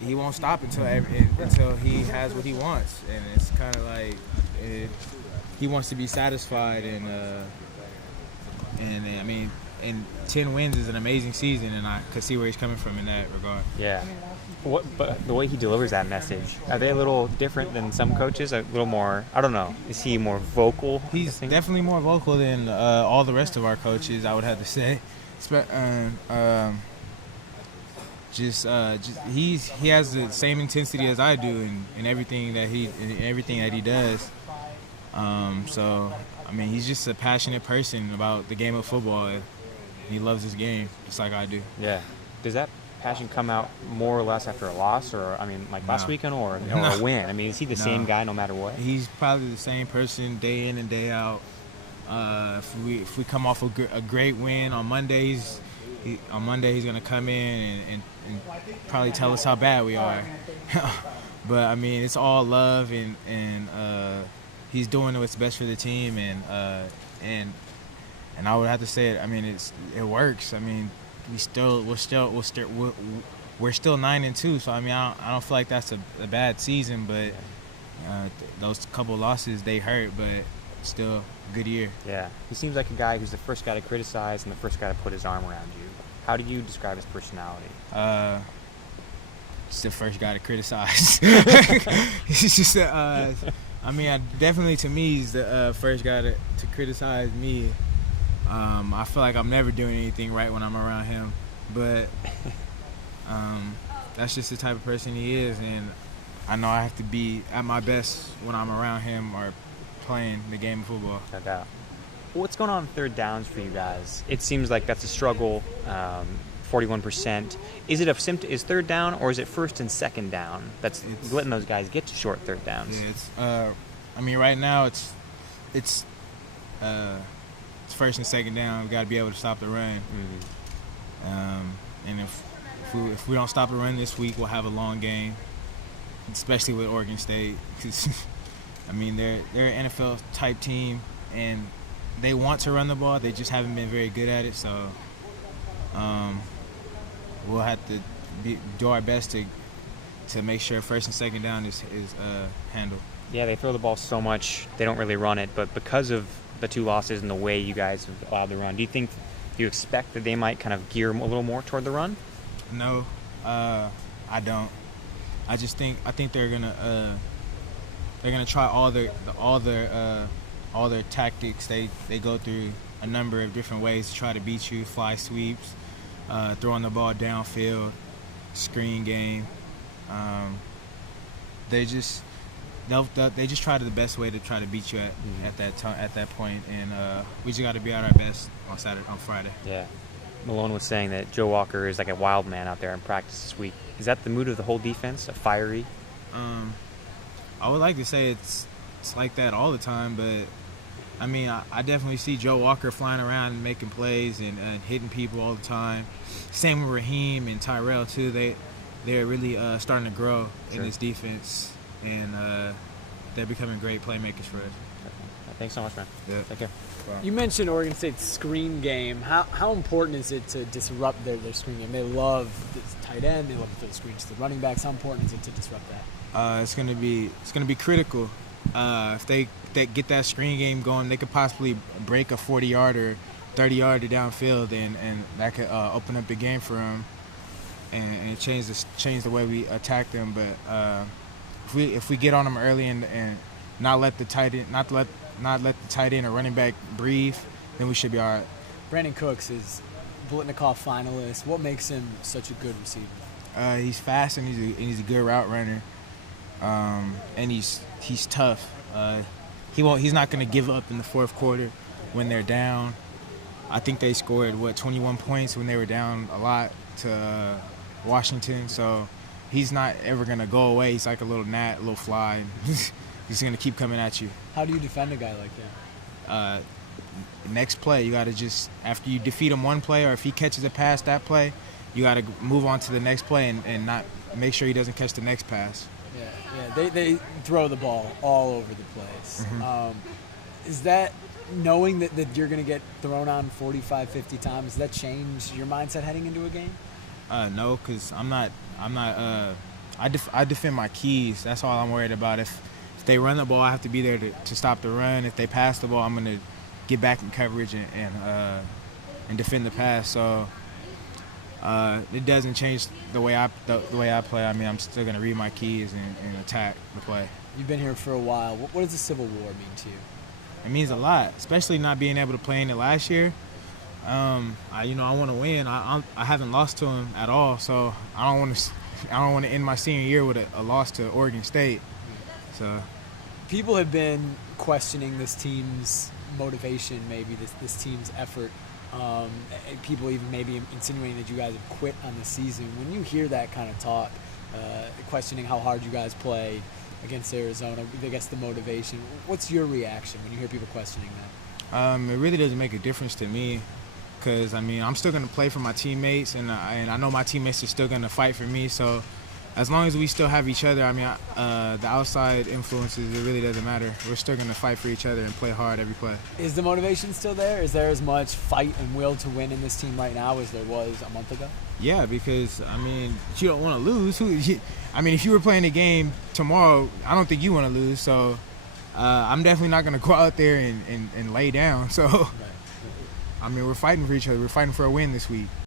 he won't stop until he has what he wants, and it's kind of like he wants to be satisfied, and I mean, and 10 wins is an amazing season, and I could see where he's coming from in that regard. Yeah. But the way he delivers that message, are they a little different than some coaches? A little more, I don't know. Is he more vocal? He's definitely more vocal than all the rest of our coaches, I would have to say. He has the same intensity as I do in everything that he does. So I mean, he's just a passionate person about the game of football. And he loves his game just like I do. Yeah. Does that passion come out more or less after a loss, or I mean, like last weekend, or a win? I mean, is he the same guy no matter what? He's probably the same person day in and day out. If we come off a great win on Monday, he's gonna come in and probably tell us how bad we are. But I mean, it's all love, and he's doing what's best for the team, and I would have to say it. I mean, it works. I mean, we're still 9-2. So I mean, I don't feel like that's a bad season, but those couple losses, they hurt, but still good year. Yeah, he seems like a guy who's the first guy to criticize and the first guy to put his arm around you. How do you describe his personality? Just the first guy to criticize. He's just I mean, definitely to me, he's the first guy to criticize me. I feel like I'm never doing anything right when I'm around him, but that's just the type of person he is, and I know I have to be at my best when I'm around him or playing the game of football. No doubt. What's going on third downs for you guys? It seems like that's a struggle. 41%. Is it is third down, or is it first and second down that's letting those guys get to short third downs? Yeah, I mean, right now it's first and second down. We've got to be able to stop the run. Mm-hmm. And if we don't stop the run this week, we'll have a long game, especially with Oregon State. Cause, I mean, they're an NFL type team, and they want to run the ball. They just haven't been very good at it. So we'll have to do our best to make sure first and second down is handled. Yeah, they throw the ball so much, they don't really run it. But because of the two losses and the way you guys have allowed the run, do you expect that they might kind of gear a little more toward the run? No, I don't. I think they're gonna try all their tactics. They go through a number of different ways to try to beat you: fly sweeps, throwing the ball downfield, screen game. They just try the best way to try to beat you at that point, and we just got to be at our best on Friday. Yeah, Malone was saying that Joe Walker is like a wild man out there in practice this week. Is that the mood of the whole defense? A fiery? I would like to say it's like that all the time, but I mean, I definitely see Joe Walker flying around and making plays and hitting people all the time. Same with Raheem and Tyrell too. They're really starting to grow in this defense, and they're becoming great playmakers for us. Thanks so much, man. Yeah. Take care. You mentioned Oregon State's screen game. How important is it to disrupt their screen game? They love the tight end. They love to throw the screens to the running backs. How important is it to disrupt that? It's gonna be critical. If they get that screen game going, they could possibly break a 40-yarder, 30-yarder downfield, and that could open up the game for them and change the way we attack them. But if we get on them early and not let the tight end or running back breathe, then we should be all right. Brandon Cooks is Blitnikoff finalist. What makes him such a good receiver? He's fast and he's a good route runner. And he's tough. He's not going to give up in the fourth quarter when they're down. I think they scored 21 points when they were down a lot to Washington. So he's not ever going to go away. He's like a little gnat, a little fly. He's going to keep coming at you. How do you defend a guy like that? Next play, you got to just, after you defeat him one play, or if he catches a pass that play, you got to move on to the next play and not make sure he doesn't catch the next pass. Yeah. They throw the ball all over the place. Mm-hmm. Is that knowing that you're going to get thrown on 45, 50 times, does that change your mindset heading into a game? No, because I'm not I defend my keys. That's all I'm worried about. If they run the ball, I have to be there to stop the run. If they pass the ball, I'm gonna get back in coverage and defend the pass. So it doesn't change the way I play. I mean, I'm still gonna read my keys and attack the play. You've been here for a while. What does the Civil War mean to you? It means a lot, especially not being able to play in it last year. I want to win. I haven't lost to him at all, so I don't want to end my senior year with a loss to Oregon State. So people have been questioning this team's motivation, maybe this team's effort. People even maybe insinuating that you guys have quit on the season. When you hear that kind of talk, questioning how hard you guys played against Arizona, I guess the motivation, what's your reaction when you hear people questioning that? It really doesn't make a difference to me, because I mean, I'm still going to play for my teammates, and I know my teammates are still going to fight for me. So as long as we still have each other, I mean, the outside influences, it really doesn't matter. We're still going to fight for each other and play hard every play. Is the motivation still there? Is there as much fight and will to win in this team right now as there was a month ago? Yeah, because, I mean, you don't want to lose. If you were playing a game tomorrow, I don't think you want to lose. So I'm definitely not going to go out there and lay down. So, Right. I mean, we're fighting for each other. We're fighting for a win this week.